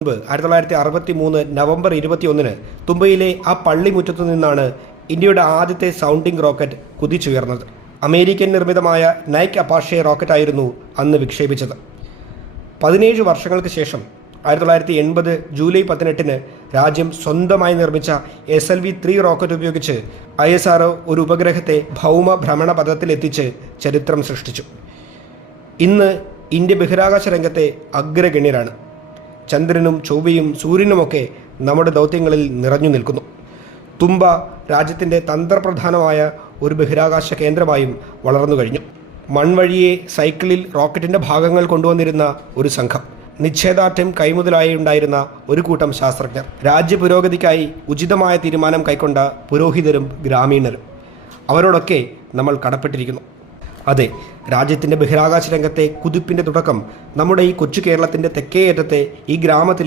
മുൻപ് 1963 നവംബർ 21 തുമ്പയിലെ ആ പള്ളിമുറ്റത്തു നിന്നാണ് ഇന്ത്യയുടെ ആദ്യത്തെ സൗണ്ടിംഗ് റോക്കറ്റ് കുതിച്ചുയർന്നത്. അമേരിക്കൻ നിർമ്മിതമായ നൈക് അപ്പാഷെ റോക്കറ്റായിരുന്നു അന്ന് വിക്ഷേപിച്ചത്. 17 വർഷങ്ങൾക്ക് ശേഷം 1980 ജൂലൈ 18 രാജ്യം സ്വന്തമായി നിർമ്മിച്ച SLV-3 റോക്കറ്റ് ഉപയോഗിച്ച് ISRO ഒരു ഉപഗ്രഹത്തെ ഭൗമ ഭ്രമണ പഥത്തിലെത്തിച്ച് ചരിത്രം സൃഷ്ടിച്ചു. ഇന്ന് ഇന്ത്യ ബഹിരാകാശ രംഗത്തെ അഗ്രഗണ്യരാണ്. ചന്ദ്രനും ചൊവ്വയും സൂര്യനുമൊക്കെ നമ്മുടെ ദൗത്യങ്ങളിൽ നിറഞ്ഞു നിൽക്കുന്നു. തുമ്പ രാജ്യത്തിൻ്റെ തന്ത്രപ്രധാനമായ ഒരു ബഹിരാകാശ കേന്ദ്രമായും വളർന്നു കഴിഞ്ഞു. മൺവഴിയെ സൈക്കിളിൽ റോക്കറ്റിൻ്റെ ഭാഗങ്ങൾ കൊണ്ടുവന്നിരുന്ന ഒരു സംഘം, നിശ്ചയദാർഢ്യം കൈമുതലായി ഉണ്ടായിരുന്ന ഒരു കൂട്ടം ശാസ്ത്രജ്ഞർ, രാജ്യപുരോഗതിക്കായി ഉചിതമായ തീരുമാനം കൈക്കൊണ്ട പുരോഹിതരും ഗ്രാമീണരും, അവരോടൊക്കെ നമ്മൾ കടപ്പെട്ടിരിക്കുന്നു. അതെ, രാജ്യത്തിൻ്റെ ബഹിരാകാശ രംഗത്തെ കുതിപ്പിൻ്റെ തുടക്കം നമ്മുടെ ഈ കൊച്ചു കേരളത്തിൻ്റെ തെക്കേയറ്റത്തെ ഈ ഗ്രാമത്തിലെ